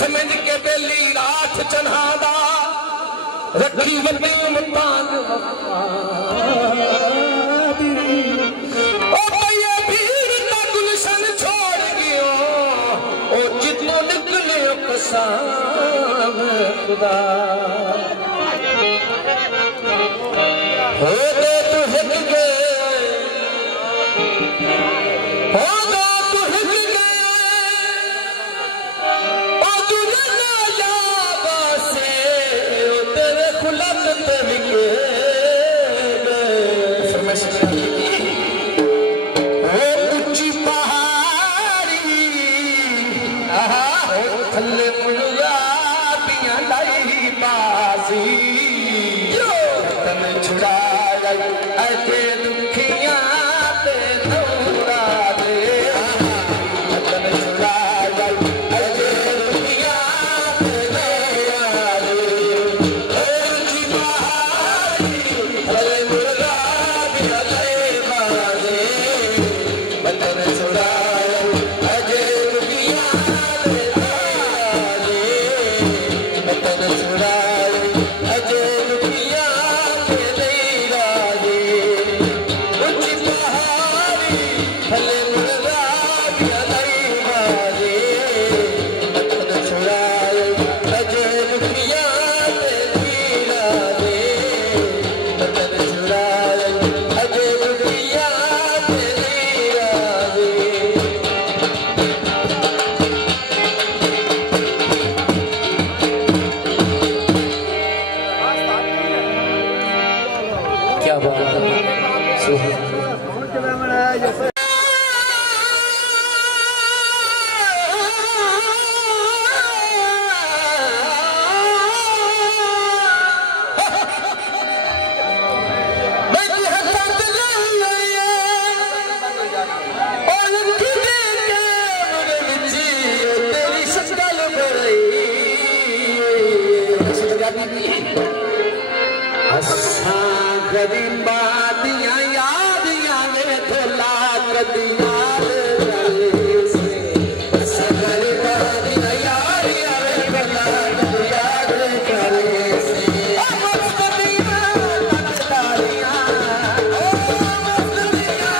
समझ के बेली रात चढ़ादा रखी वने मुतान ओ भैया भीड़ का गुलशन छोड़ गयो ओ जितो निकले कसाम खुदा हो दे तू हिल गए हो दे तू हिल ऊंची पहाड़ी थले मुर्गा पिया लाई बासी तन छुड़ा अजे दुखिया ते नौरा दे तन छुड़ा अजे दुखिया ते नौरा दे ऊंची पहाड़ी थले मुर्गा पिया लाई बासी तन छुड़ा अजे दुखिया ते नौरा दे तन छुड़ा अजे दुखिया ते नौरा दे ऊंची पहाड़ी थले मुर्गा पिया लाई बासी तन छुड़ा अजे दुखिया ते नौरा दे तन छुड़ा अजे दुखिया ते नौरा दे क्या बात है गरीबा दिया याद आवे थोला कदिया गरीबा दिया याद आवे थोला कदिया करे से मस्त दिया तारिया ओ मस्त दिया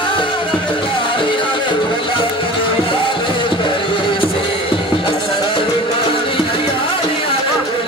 तारिया थोला कदिया करे से गरीबा दिया याद आवे